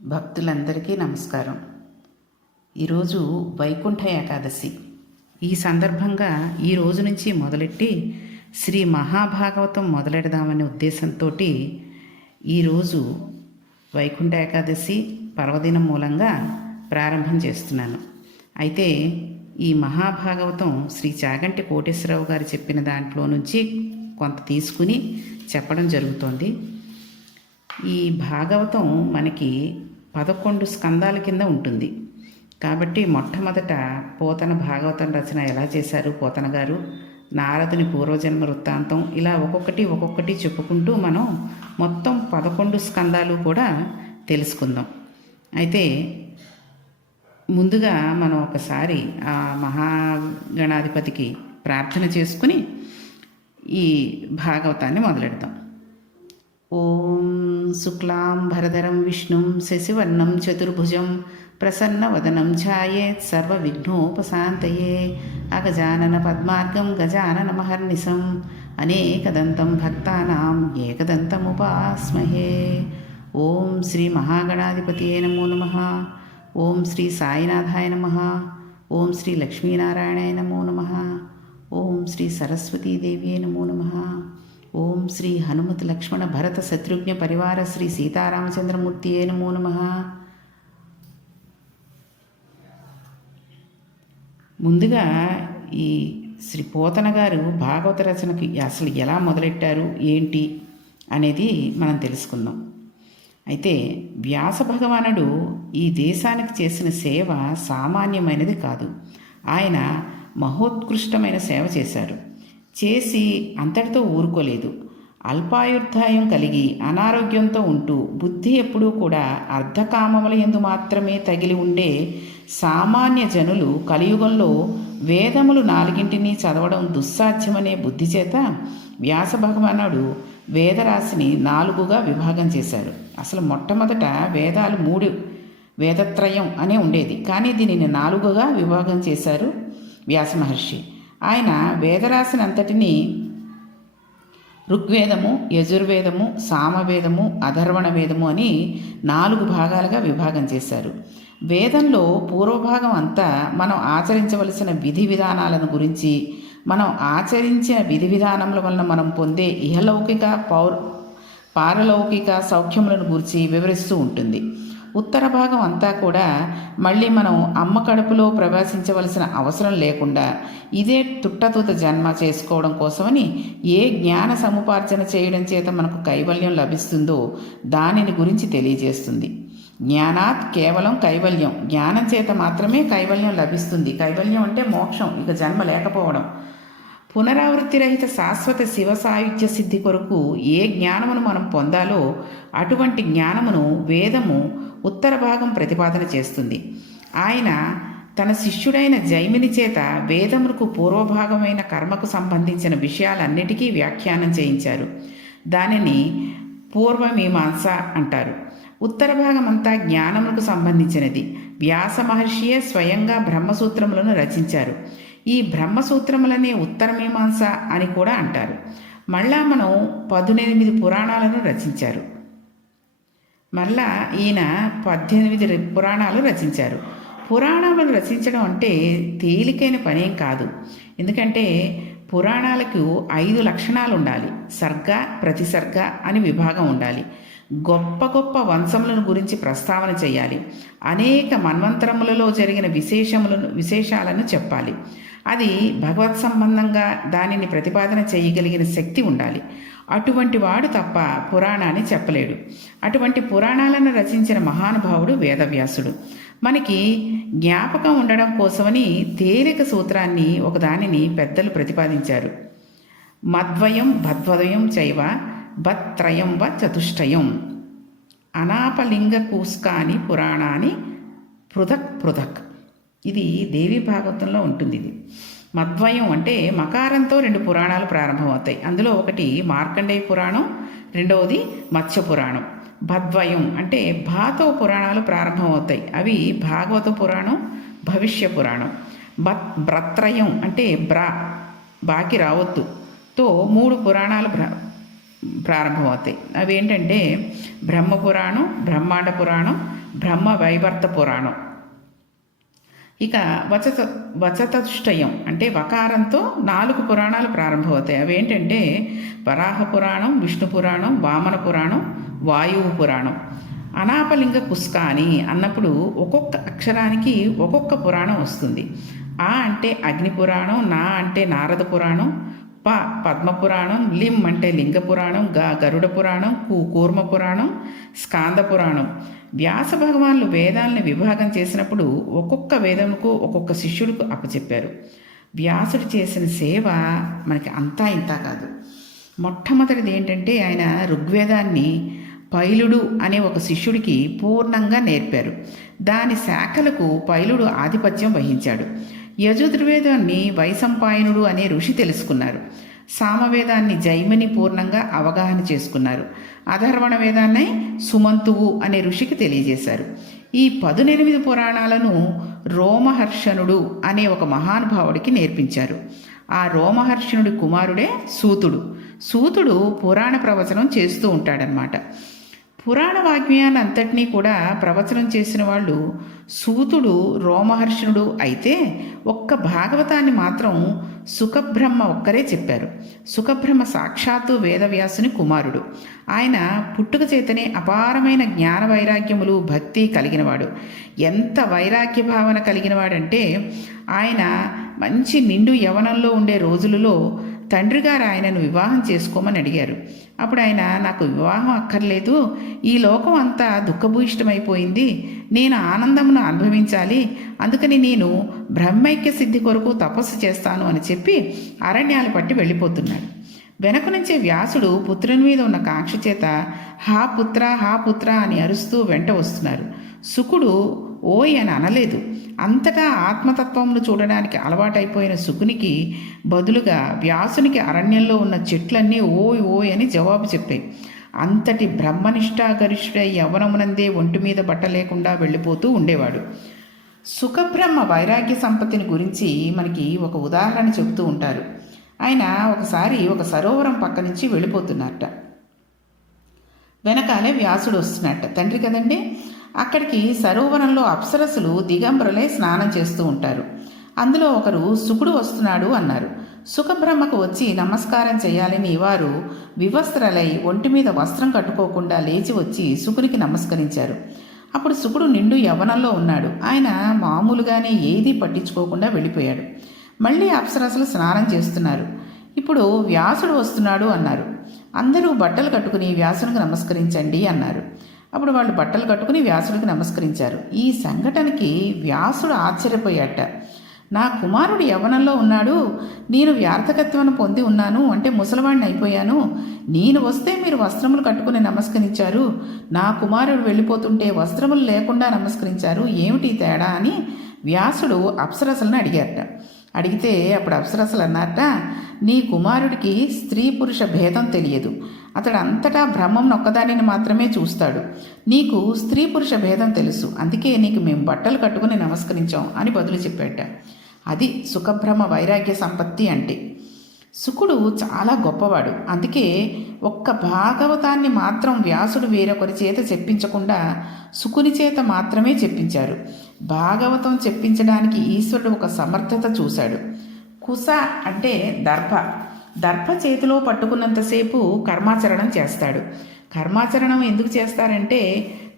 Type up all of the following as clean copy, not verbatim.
భక్తులందరికీ నమస్కారం. ఈరోజు వైకుంఠ ఏకాదశి. ఈ సందర్భంగా ఈ రోజు నుంచి మొదలెట్టి శ్రీ మహాభాగవతం మొదలెడదామనే ఉద్దేశంతో ఈరోజు వైకుంఠ ఏకాదశి పర్వదినం మూలంగా ప్రారంభం చేస్తున్నాను. అయితే ఈ మహాభాగవతం శ్రీ చాగంటి కోటేశ్వరరావు గారు చెప్పిన దాంట్లో నుంచి కొంత తీసుకుని చెప్పడం జరుగుతోంది. ఈ భాగవతం మనకి 11 స్కందాల కింద ఉంటుంది. కాబట్టి మొట్టమొదట పోతన భాగవతం రచన ఎలా చేశారు పోతన గారు, నారదుని పూర్వజన్మ వృత్తాంతం, ఇలా ఒక్కొక్కటి చెప్పుకుంటూ మనం మొత్తం 11 స్కందాలు కూడా తెలుసుకుందాం. అయితే ముందుగా మనం ఒకసారి ఆ మహాగణాధిపతికి ప్రార్థన చేసుకుని ఈ భాగవతాన్ని మొదలెడతాం. ఓం శుక్లాం భరధరం విష్ణుం శశివర్ణం చతుర్భుజం ప్రసన్నవదనం ఛాయేత్ సర్వవిఘ్నోపశాంతయే అగజానన పద్మార్గం గజాననమహర్నిశం అనేకదంతం భక్తానాం ఏకదంతముపాస్మహే. ఓం శ్రీ మహాగణాధిపతియే నమో నమః. ఓం శ్రీ సాయినాథాయ నమః. ఓం శ్రీ లక్ష్మీనారాయణాయ నమో నమః. ఓం శ్రీ సరస్వతీదేవ్యే నమో నమః. ఓం శ్రీ హనుమత్ లక్ష్మణ భరత శత్రుఘ్న పరివార శ్రీ సీతారామచంద్రమూర్తియే నమో నమః. ముందుగా ఈ శ్రీ పోతన గారు భాగవత రచనకి అసలు ఎలా మొదలెట్టారు ఏంటి అనేది మనం తెలుసుకుందాం. అయితే వ్యాస భగవానుడు ఈ దేశానికి చేసిన సేవ సామాన్యమైనది కాదు. ఆయన మహోత్కృష్టమైన సేవ చేశారు. చేసి అంతటితో ఊరుకోలేదు. అల్పాయుర్దాయం కలిగి అనారోగ్యంతో ఉంటూ బుద్ధి ఎప్పుడూ కూడా అర్ధకామముల యందు మాత్రమే తగిలి ఉండే సామాన్య జనులు కలియుగంలో వేదములు 4 చదవడం దుస్సాధ్యమనే బుద్ధి చేత వ్యాస భగవానుడు వేదరాశిని 4గా విభాగం చేశారు. అసలు మొట్టమొదట వేదాలు 3 వేదత్రయం అనే ఉండేది, కానీ దీనిని 4గా విభాగం చేశారు వ్యాస మహర్షి. ఆయన వేదరాశిని అంతటినీ ఋగ్వేదము, యజుర్వేదము, సామవేదము, అధర్వణ వేదము అని 4 భాగాలుగా విభాగం చేశారు. వేదంలో పూర్వభాగం అంతా మనం ఆచరించవలసిన విధి విధానాలను గురించి, మనం ఆచరించిన విధి విధానముల వలన మనం పొందే ఇహలౌకిక పారలౌకిక సౌఖ్యములను గురించి వివరిస్తూ ఉంటుంది. ఉత్తర భాగం అంతా కూడా మళ్ళీ మనం అమ్మ కడుపులో ప్రవేశించవలసిన అవసరం లేకుండా ఇదే తుట్టతూత జన్మ చేసుకోవడం కోసమని ఏ జ్ఞాన సముపార్జన చేయడం చేత మనకు కైవల్యం లభిస్తుందో దానిని గురించి తెలియజేస్తుంది. జ్ఞానాత్ కేవలం కైవల్యం, జ్ఞానం చేత మాత్రమే కైవల్యం లభిస్తుంది. కైవల్యం అంటే మోక్షం, ఇక జన్మ లేకపోవడం. పునరావృత్తి రహిత శాశ్వత శివ సాయుధ్య సిద్ధి కొరకు ఏ జ్ఞానమును మనం పొందాలో అటువంటి జ్ఞానమును వేదము ఉత్తర భాగం ప్రతిపాదన చేస్తుంది. ఆయన తన శిష్యుడైన జైమిని చేత వేదమునకు పూర్వభాగమైన కర్మకు సంబంధించిన విషయాలన్నిటికీ వ్యాఖ్యానం చేయించారు. దానిని పూర్వమీమాంస అంటారు. ఉత్తర భాగం అంతా జ్ఞానమునకు సంబంధించినది. వ్యాస మహర్షియే స్వయంగా బ్రహ్మసూత్రములను రచించారు. ఈ బ్రహ్మసూత్రములనే ఉత్తరమీమాంస అని కూడా అంటారు. మళ్ళా మనం 18 పురాణాలను రచించారు. మళ్ళా ఈయన 18 పురాణాలు రచించారు. పురాణాలను రచించడం అంటే తేలికైన పనేం కాదు. ఎందుకంటే పురాణాలకు 5 లక్షణాలు ఉండాలి. సర్గ, ప్రతిసర్గ అని విభాగం ఉండాలి. గొప్ప గొప్ప వంశములను గురించి ప్రస్తావన చేయాలి. అనేక మన్వంతరములలో జరిగిన విశేషాలను చెప్పాలి. అది భగవత్ సంబంధంగా దానిని ప్రతిపాదన చేయగలిగిన శక్తి ఉండాలి. అటువంటి వాడు తప్ప పురాణాన్ని చెప్పలేడు. అటువంటి పురాణాలను రచించిన మహానుభావుడు వేదవ్యాసుడు. మనకి జ్ఞాపకం ఉండడం కోసమని తేలిక సూత్రాన్ని ఒకదానిని పెద్దలు ప్రతిపాదించారు. మద్వయం భద్వదయం చైవ బత్రయం వ చతుష్టయం అనాపలింగ కూస్కాని పురాణాన్ని పృథక్ పృథక్. ఇది దేవి భాగవతంలో ఉంటుంది. ఇది మద్వయం అంటే మకారంతో 2 పురాణాలు ప్రారంభమవుతాయి. అందులో ఒకటి మార్కండేయ పురాణం, రెండవది మత్స్య పురాణం. భద్వయం అంటే భాతో పురాణాలు ప్రారంభమవుతాయి. అవి భాగవత పురాణం, భవిష్య పురాణం. బ్రత్రయం అంటే బాకి రావద్దుతో 3 పురాణాలు ప్రారంభమవుతాయి. అవి ఏంటంటే బ్రహ్మపురాణం, బ్రహ్మాండ పురాణం, బ్రహ్మ వైవర్త పురాణం. ఇక వచతుష్టయం అంటే వకారంతో 4 పురాణాలు ప్రారంభమవుతాయి. అవేంటంటే వరాహ పురాణం, విష్ణు పురాణం, వామన పురాణం, వాయువు పురాణం. అనాపలింగ పుష్కాని అన్నప్పుడు ఒక్కొక్క అక్షరానికి ఒక్కొక్క పురాణం వస్తుంది. ఆ అంటే అగ్ని పురాణం, నా అంటే నారద పురాణం, పద్మ పురాణం, లిం అంటే లింగ పురాణం, గరుడ పురాణం, కూర్మ పురాణం, స్కాంద పురాణం. వ్యాస భగవాన్లు వేదాలను విభాగం చేసినప్పుడు ఒక్కొక్క వేదముకు ఒక్కొక్క శిష్యుడికి అప్పచెప్పారు. వ్యాసుడు చేసిన సేవ మనకి అంతా ఇంతా కాదు. మొట్టమొదటిది ఏంటంటే ఆయన ఋగ్వేదాన్ని పైలుడు అనే ఒక శిష్యుడికి పూర్ణంగా నేర్పారు. దాని శాఖలకు పైలుడు ఆధిపత్యం వహించాడు. యజుర్వేదాన్ని వైశంపాయనుడు అనే ఋషి తెలుసుకున్నారు. సామవేదాన్ని జైమిని పూర్ణంగా అవగాహన చేసుకున్నారు. అధర్వణ వేదాన్ని సుమంతువు అనే ఋషికి తెలియజేశారు. ఈ 18 పురాణాలను రోమహర్షణుడు అనే ఒక మహానుభావుడికి నేర్పించారు. ఆ రోమహర్షణుడి కుమారుడే సూతుడు. సూతుడు పురాణ ప్రవచనం చేస్తూ ఉంటాడనమాట. పురాణ వాగ్మయాన్ని అంతటినీ కూడా ప్రవచనం చేసిన వాళ్ళు సూతుడు, రోమహర్షణుడు అయితే ఒక్క భాగవతాన్ని మాత్రం సుఖబ్రహ్మ ఒక్కరే చెప్పారు. సుఖబ్రహ్మ సాక్షాత్తు వేదవ్యాసుని కుమారుడు. ఆయన పుట్టుక చేతనే అపారమైన జ్ఞాన వైరాగ్యములు, భక్తి కలిగినవాడు. ఎంత వైరాగ్య భావన కలిగినవాడంటే ఆయన మంచి నిండు యవనంలో ఉండే రోజులలో తండ్రి గారు ఆయనను వివాహం చేసుకోమని అడిగారు. అప్పుడు ఆయన, నాకు వివాహం అక్కర్లేదు, ఈ లోకం అంతా దుఃఖభూయిష్టమైపోయింది, నేను ఆనందమును అనుభవించాలి, అందుకని నేను బ్రహ్మైక్య సిద్ధి కొరకు తపస్సు చేస్తాను అని చెప్పి అరణ్యాలు పట్టి వెళ్ళిపోతున్నాడు. వెనక నుంచే వ్యాసుడు పుత్రుని మీద ఉన్న కాంక్ష చేత హా పుత్ర, హా పుత్ర అని అరుస్తూ వెంట వస్తున్నారు. శుకుడు ఓయ్ అని అనలేదు. అంతటా ఆత్మతత్వమును చూడడానికి అలవాటైపోయిన శుకునికి బదులుగా వ్యాసునికి అరణ్యంలో ఉన్న చెట్లన్నీ ఓయ్ ఓయ్ అని జవాబు చెప్పాయి. అంతటి బ్రహ్మనిష్టాగరిష్ఠుడై యవ్వనమునందే ఒంటి మీద బట్ట లేకుండా వెళ్ళిపోతూ ఉండేవాడు. సుఖబ్రహ్మ వైరాగ్య సంపత్తిని గురించి మనకి ఒక ఉదాహరణ చెబుతూ ఉంటారు. ఆయన ఒకసారి ఒక సరోవరం పక్క నుంచి వెళ్ళిపోతున్నట్ట. వెనకాలే వ్యాసుడు వస్తున్నట్ట. తండ్రి కదండి. అక్కడికి సరోవరంలో అప్సరసులు దిగంబరులై స్నానం చేస్తూ ఉంటారు. అందులో ఒకరు శుకుడు వస్తున్నాడు అన్నారు. సుఖబ్రహ్మకు వచ్చి నమస్కారం చేయాలని వారు వివస్త్రలై ఒంటి మీద వస్త్రం కట్టుకోకుండా లేచి వచ్చి శుకునికి నమస్కరించారు. అప్పుడు శుకుడు నిండు యవ్వనంలో ఉన్నాడు. ఆయన మామూలుగానే ఏదీ పట్టించుకోకుండా వెళ్ళిపోయాడు. మళ్ళీ అప్సరసులు స్నానం చేస్తున్నారు. ఇప్పుడు వ్యాసుడు వస్తున్నాడు అన్నారు. అందరూ బట్టలు కట్టుకుని వ్యాసునికి నమస్కరించండి అన్నారు. అప్పుడు వాళ్ళు బట్టలు కట్టుకుని వ్యాసుడికి నమస్కరించారు. ఈ సంఘటనకి వ్యాసుడు ఆశ్చర్యపోయాట. నా కుమారుడు యవ్వనంలో ఉన్నాడు, నేను వ్యార్థకత్వం పొంది ఉన్నాను, అంటే ముసలివాడిని అయిపోయాను, నేను వస్తే మీరు వస్త్రములు కట్టుకుని నమస్కరించారు, నా కుమారుడు వెళ్ళిపోతుంటే వస్త్రములు లేకుండా నమస్కరించారు, ఏమిటి తేడా అని వ్యాసుడు అప్సరసలను అడిగారట. అడిగితే అప్పుడు అప్సరసలు అన్నారట, నీ కుమారుడికి స్త్రీ పురుష భేదం తెలియదు, అతడు అంతటా బ్రహ్మం ఒక్కదానిని మాత్రమే చూస్తాడు, నీకు స్త్రీ పురుష భేదం తెలుసు, అందుకే నీకు మేము బట్టలు కట్టుకుని నమస్కరించాం అని బదులు చెప్పాట. అది సుఖబ్రహ్మ వైరాగ్య సంపత్తి అంటే. శుకుడు చాలా గొప్పవాడు. అందుకే ఒక్క భాగవతాన్ని మాత్రం వ్యాసుడు వేరొకరి చేత చెప్పించకుండా శుకుని చేత మాత్రమే చెప్పించారు. భాగవతం చెప్పించడానికి ఈశ్వరుడు ఒక సమర్థత చూశాడు. కుశ అంటే దర్భ చేతిలో పట్టుకున్నంతసేపు కర్మాచరణం చేస్తాడు. కర్మాచరణం ఎందుకు చేస్తారంటే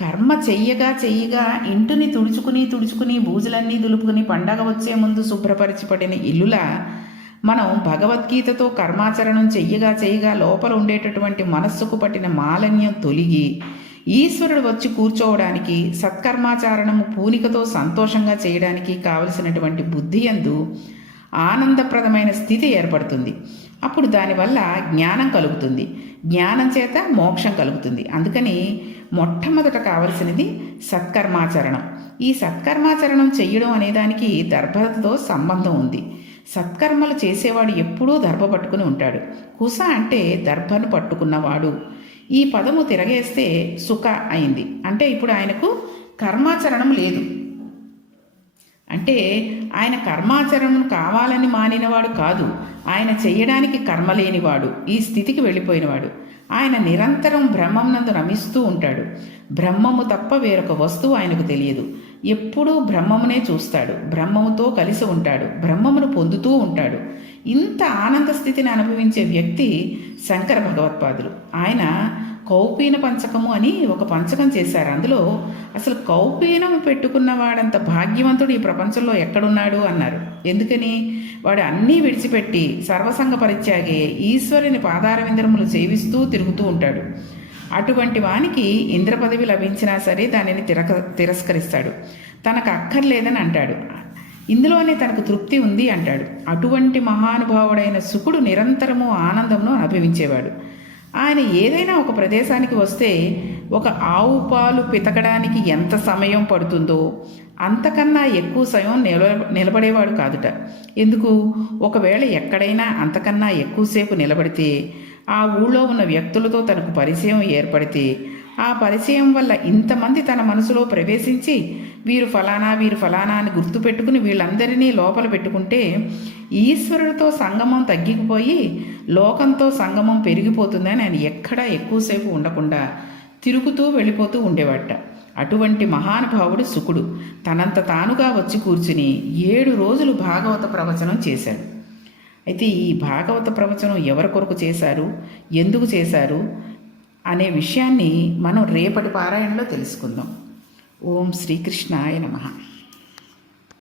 కర్మ చెయ్యగా ఇంటిని తుడుచుకుని బూజులన్నీ దులుపుకుని పండగ వచ్చే ముందు శుభ్రపరిచిపడిన ఇల్లులా మనం భగవద్గీతతో కర్మాచరణం చెయ్యగా లోపల ఉండేటటువంటి మనస్సుకు పట్టిన మాలిన్యం తొలగి ఈశ్వరుడు వచ్చి కూర్చోవడానికి, సత్కర్మాచారణము పూనికతో సంతోషంగా చేయడానికి కావలసినటువంటి బుద్ధి యందు ఆనందప్రదమైన స్థితి ఏర్పడుతుంది. అప్పుడు దానివల్ల జ్ఞానం కలుగుతుంది. జ్ఞానం చేత మోక్షం కలుగుతుంది. అందుకని మొట్టమొదట కావలసినది సత్కర్మాచరణం. ఈ సత్కర్మాచరణం చెయ్యడం అనేదానికి దర్భతో సంబంధం ఉంది. సత్కర్మలు చేసేవాడు ఎప్పుడూ దర్భ పట్టుకుని ఉంటాడు. కుశ అంటే దర్భను పట్టుకున్నవాడు. ఈ పదము తిరగేస్తే సుఖ అయింది. అంటే ఇప్పుడు ఆయనకు కర్మాచరణం లేదు. అంటే ఆయన కర్మాచరణం కావాలని మానినవాడు కాదు, ఆయన చెయ్యడానికి కర్మ లేనివాడు, ఈ స్థితికి వెళ్ళిపోయినవాడు. ఆయన నిరంతరం బ్రహ్మం నందు రమిస్తూ ఉంటాడు. బ్రహ్మము తప్ప వేరొక వస్తువు ఆయనకు తెలియదు. ఎప్పుడూ బ్రహ్మమునే చూస్తాడు, బ్రహ్మముతో కలిసి ఉంటాడు, బ్రహ్మమును పొందుతూ ఉంటాడు. ఇంత ఆనంద స్థితిని అనుభవించే వ్యక్తి శంకర భగవత్పాదులు. ఆయన కౌపీన పంచకము అని ఒక పంచకం చేశారు. అందులో అసలు కౌపీనం పెట్టుకున్నవాడంత భాగ్యవంతుడు ఈ ప్రపంచంలో ఎక్కడున్నాడు అన్నారు. ఎందుకని? వాడు అన్నీ విడిచిపెట్టి సర్వసంగ పరిత్యాగే ఈశ్వరుని పాదారవిందరములు సేవిస్తూ తిరుగుతూ ఉంటాడు. అటువంటి వానికి ఇంద్ర పదవి లభించినా సరే దానిని తిరస్కరిస్తాడు. తనకు అక్కర్లేదని అంటాడు. ఇందులోనే తనకు తృప్తి ఉంది అంటాడు. అటువంటి మహానుభావుడైన శుకుడు నిరంతరము ఆనందంను అనుభవించేవాడు. ఆయన ఏదైనా ఒక ప్రదేశానికి వస్తే ఒక ఆవు పాలు పితకడానికి ఎంత సమయం పడుతుందో అంతకన్నా ఎక్కువ సమయం నిలబడేవాడు కాదుట. ఎందుకు? ఒకవేళ ఎక్కడైనా అంతకన్నా ఎక్కువసేపు నిలబడితే ఆ ఊళ్ళో ఉన్న వ్యక్తులతో తనకు పరిచయం ఏర్పడితే ఆ పరిచయం వల్ల ఇంతమంది తన మనసులో ప్రవేశించి వీరు ఫలానా అని గుర్తుపెట్టుకుని వీళ్ళందరినీ లోపల పెట్టుకుంటే ఈశ్వరుడితో సంగమం తగ్గిపోయి లోకంతో సంగమం పెరిగిపోతుందని ఆయన ఎక్కడా ఎక్కువసేపు ఉండకుండా తిరుగుతూ వెళ్ళిపోతూ ఉండేవాట. అటువంటి మహానుభావుడు శుకుడు తనంత తానుగా వచ్చి కూర్చుని 7 రోజులు భాగవత ప్రవచనం చేశాడు. అయితే ఈ భాగవత ప్రవచనం ఎవరి కొరకు చేశారు, ఎందుకు చేశారు అనే విషయాన్ని మనం రేపటి పారాయణలో తెలుసుకుందాం. ఓం శ్రీకృష్ణాయ నమః.